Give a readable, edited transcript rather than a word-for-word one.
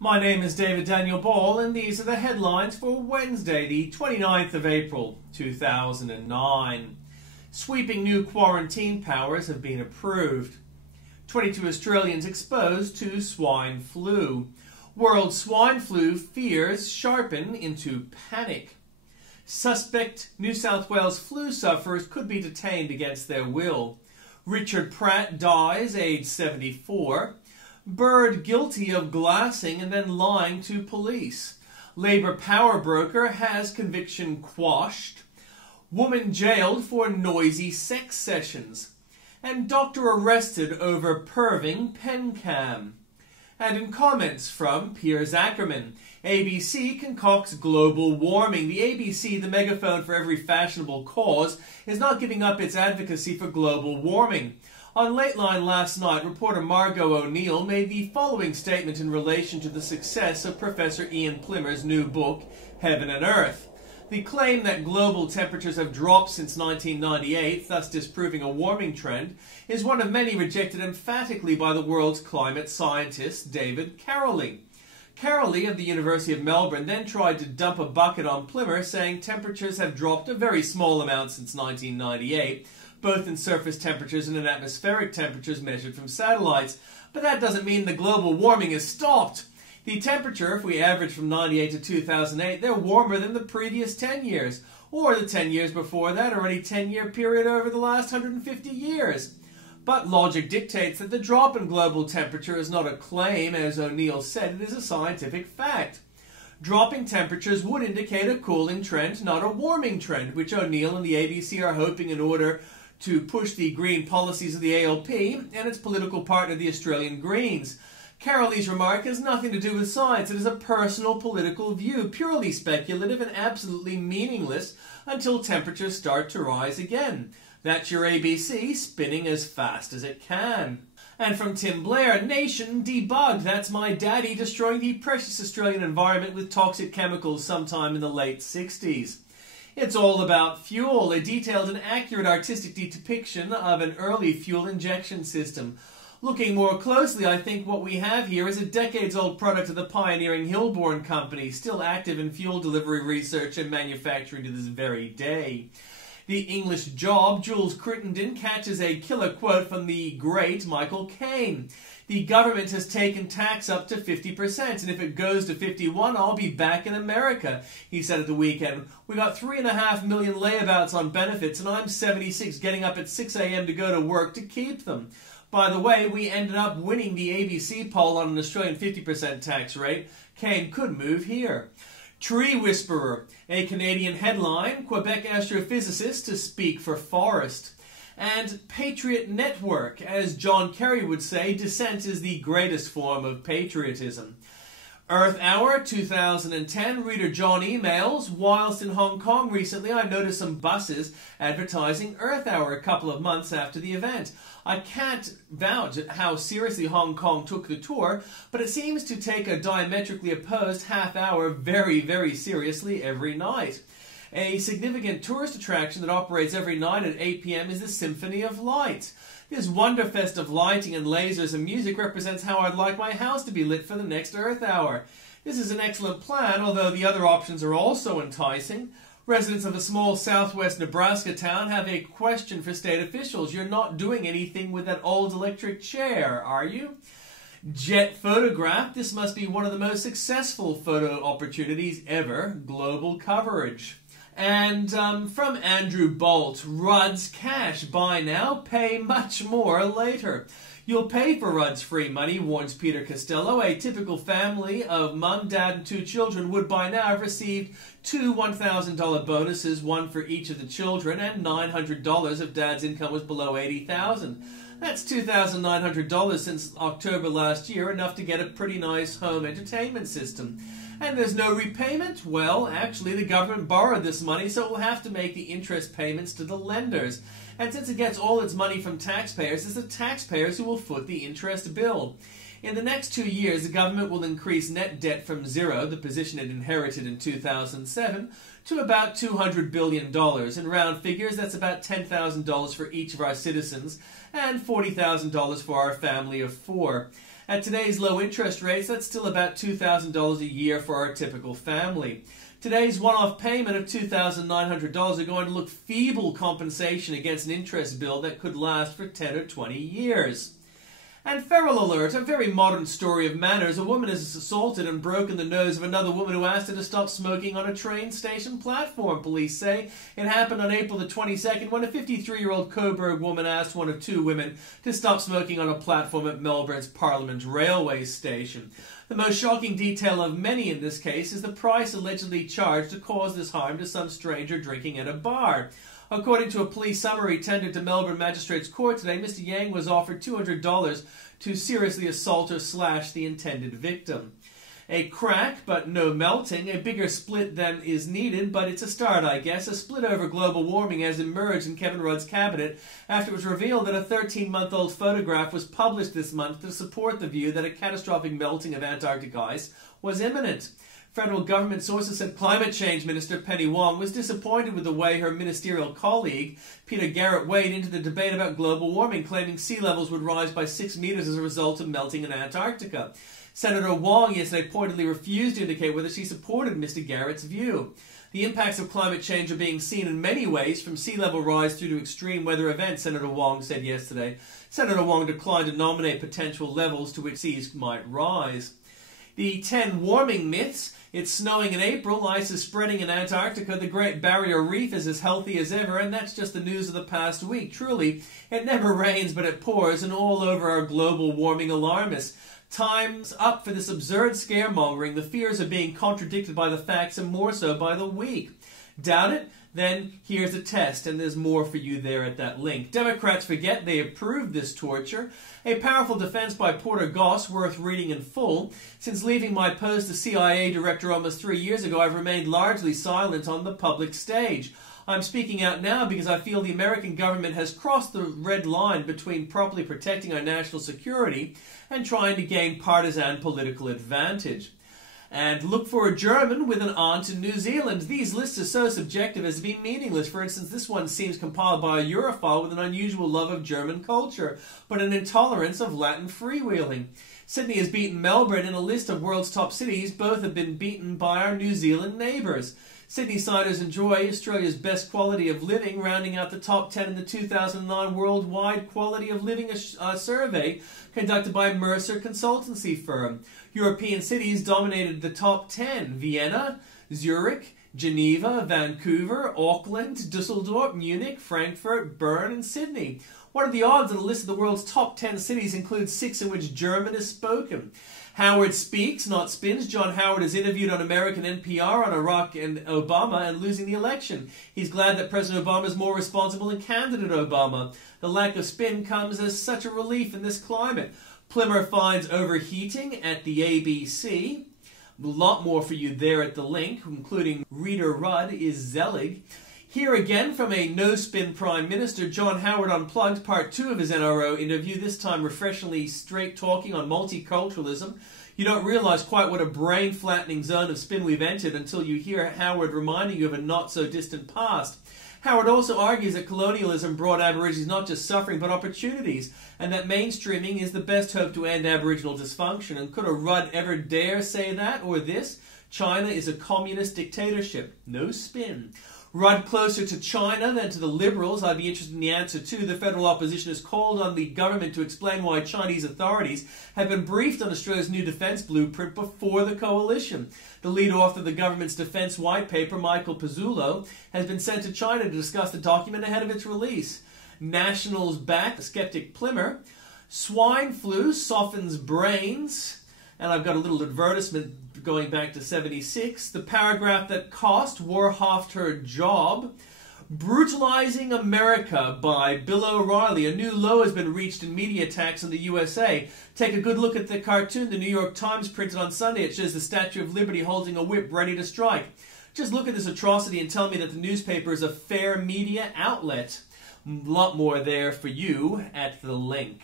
My name is David Daniel Ball, and these are the headlines for Wednesday, the 29th of April, 2009. Sweeping new quarantine powers have been approved. 22 Australians exposed to swine flu. World swine flu fears sharpen into panic. Suspect New South Wales flu sufferers could be detained against their will. Richard Pratt dies, aged 74. Bird guilty of glassing and then lying to police. Labour power broker has conviction quashed. Woman jailed for noisy sex sessions. And doctor arrested over perving pen cam. And in comments from Piers Akerman, ABC concocts global warming. The ABC, the megaphone for every fashionable cause, is not giving up its advocacy for global warming. On Lateline last night, reporter Margot O'Neill made the following statement in relation to the success of Professor Ian Plimmer's new book, Heaven and Earth. The claim that global temperatures have dropped since 1998, thus disproving a warming trend, is one of many rejected emphatically by the world's climate scientist, David Carrolley. Carrolley of the University of Melbourne then tried to dump a bucket on Plimmer, saying temperatures have dropped a very small amount since 1998, both in surface temperatures and in atmospheric temperatures measured from satellites. But that doesn't mean the global warming has stopped. The temperature, if we average from 98 to 2008, they're warmer than the previous 10 years, or the 10 years before that, or any 10-year period over the last 150 years. But logic dictates that the drop in global temperature is not a claim, as O'Neill said, it is a scientific fact. Dropping temperatures would indicate a cooling trend, not a warming trend, which O'Neill and the ABC are hoping in order to push the green policies of the ALP and its political partner, the Australian Greens. Carrolley's remark has nothing to do with science. It is a personal political view, purely speculative and absolutely meaningless until temperatures start to rise again. That's your ABC, spinning as fast as it can. And from Tim Blair, nation debugged. That's my daddy destroying the precious Australian environment with toxic chemicals sometime in the late 60s. It's all about fuel, a detailed and accurate artistic depiction of an early fuel injection system. Looking more closely, I think what we have here is a decades-old product of the pioneering Hilborn Company, still active in fuel delivery research and manufacturing to this very day. The English Job, Jules Crittenden, catches a killer quote from the great Michael Caine. The government has taken tax up to 50%, and if it goes to 51%, I'll be back in America, he said at the weekend. We got 3.5 million layabouts on benefits, and I'm 76, getting up at 6 a.m. to go to work to keep them. By the way, we ended up winning the ABC poll on an Australian 50% tax rate. Caine could move here. Tree Whisperer, a Canadian headline, Quebec astrophysicist to speak for forest. And Patriot Network, as John Kerry would say, dissent is the greatest form of patriotism. Earth Hour 2010, reader John emails, whilst in Hong Kong recently I noticed some buses advertising Earth Hour a couple of months after the event. I can't vouch at how seriously Hong Kong took the tour, but it seems to take a diametrically opposed half hour very, very seriously every night. A significant tourist attraction that operates every night at 8 p.m. is the Symphony of Light. This wonderfest of lighting and lasers and music represents how I'd like my house to be lit for the next Earth Hour. This is an excellent plan, although the other options are also enticing. Residents of a small southwest Nebraska town have a question for state officials. You're not doing anything with that old electric chair, are you? Jet Photograph. This must be one of the most successful photo opportunities ever. Global coverage. And from Andrew Bolt, Rudd's Cash. Buy now, pay much more later. You'll pay for Rudd's free money, warns Peter Costello. A typical family of mum, dad, and 2 children would by now have received 2 $1,000 bonuses, one for each of the children, and $900 if dad's income was below $80,000. That's $2,900 since October last year, enough to get a pretty nice home entertainment system. And there's no repayment? Well, actually, the government borrowed this money, so it will have to make the interest payments to the lenders. And since it gets all its money from taxpayers, it's the taxpayers who will foot the interest bill. In the next 2 years, the government will increase net debt from zero, the position it inherited in 2007, to about $200 billion. In round figures, that's about $10,000 for each of our citizens and $40,000 for our family of 4. At today's low interest rates, that's still about $2,000 a year for our typical family. Today's one-off payment of $2,900 are going to look feeble compensation against an interest bill that could last for 10 or 20 years. And feral alert, a very modern story of manners. A woman has assaulted and broken the nose of another woman who asked her to stop smoking on a train station platform, police say. It happened on April the 22nd when a 53-year-old Coburg woman asked one of two women to stop smoking on a platform at Melbourne's Parliament Railway Station. The most shocking detail of many in this case is the price allegedly charged to cause this harm to some stranger drinking at a bar. According to a police summary tendered to Melbourne Magistrates Court today, Mr. Yang was offered $200 to seriously assault or slash the intended victim. A crack, but no melting. A bigger split than is needed, but it's a start, I guess. A split over global warming has emerged in Kevin Rudd's cabinet after it was revealed that a 13-month-old photograph was published this month to support the view that a catastrophic melting of Antarctic ice was imminent. Federal government sources said Climate Change Minister Penny Wong was disappointed with the way her ministerial colleague, Peter Garrett, weighed into the debate about global warming, claiming sea levels would rise by 6 meters as a result of melting in Antarctica. Senator Wong yesterday pointedly refused to indicate whether she supported Mr. Garrett's view. The impacts of climate change are being seen in many ways, from sea level rise through to extreme weather events, Senator Wong said yesterday. Senator Wong declined to nominate potential levels to which seas might rise. The 10 warming myths. It's snowing in April, ice is spreading in Antarctica, the Great Barrier Reef is as healthy as ever, and that's just the news of the past week. Truly, it never rains but it pours, and all over our global warming alarmists. Time's up for this absurd scaremongering. The fears are being contradicted by the facts and more so by the weak. Doubt it? Then here's a test, and there's more for you there at that link. Democrats forget they approved this torture. A powerful defense by Porter Goss, worth reading in full. Since leaving my post as CIA director almost 3 years ago, I've remained largely silent on the public stage. I'm speaking out now because I feel the American government has crossed the red line between properly protecting our national security and trying to gain partisan political advantage. And look for a German with an aunt in New Zealand. These lists are so subjective as to be meaningless. For instance, this one seems compiled by a Europhile with an unusual love of German culture, but an intolerance of Latin freewheeling. Sydney has beaten Melbourne in a list of world's top cities. Both have been beaten by our New Zealand neighbours. Sydneysiders enjoy Australia's best quality of living, rounding out the top 10 in the 2009 Worldwide Quality of Living survey conducted by Mercer consultancy firm. European cities dominated the top 10. Vienna, Zurich, Geneva, Vancouver, Auckland, Dusseldorf, Munich, Frankfurt, Bern, and Sydney. What are the odds that a list of the world's top 10 cities includes 6 in which German is spoken? Howard speaks, not spins. John Howard is interviewed on American NPR on Iraq and Obama and losing the election. He's glad that President Obama is more responsible than candidate Obama. The lack of spin comes as such a relief in this climate. Plimmer finds overheating at the ABC. A lot more for you there at the link, including Reader Rudd is Zelig. Here again from a no-spin Prime Minister, John Howard Unplugged, part 2 of his NRO interview, this time refreshingly straight-talking on multiculturalism. You don't realize quite what a brain-flattening zone of spin we've entered until you hear Howard reminding you of a not-so-distant past. Howard also argues that colonialism brought Aborigines not just suffering but opportunities, and that mainstreaming is the best hope to end Aboriginal dysfunction. And could a Rudd ever dare say that or this? China is a communist dictatorship. No spin. Rudd closer to China than to the Liberals. I'd be interested in the answer too. The federal opposition has called on the government to explain why Chinese authorities have been briefed on Australia's new defence blueprint before the coalition. The lead author of the government's defence white paper, Michael Pizzulo, has been sent to China to discuss the document ahead of its release. Nationals back, skeptic Plimmer. Swine flu softens brains. And I've got a little advertisement going back to 76. The paragraph that cost Warhoft her job. Brutalizing America by Bill O'Reilly. A new low has been reached in media attacks in the USA. Take a good look at the cartoon the New York Times printed on Sunday. It shows the Statue of Liberty holding a whip ready to strike. Just look at this atrocity and tell me that the newspaper is a fair media outlet. A lot more there for you at the link.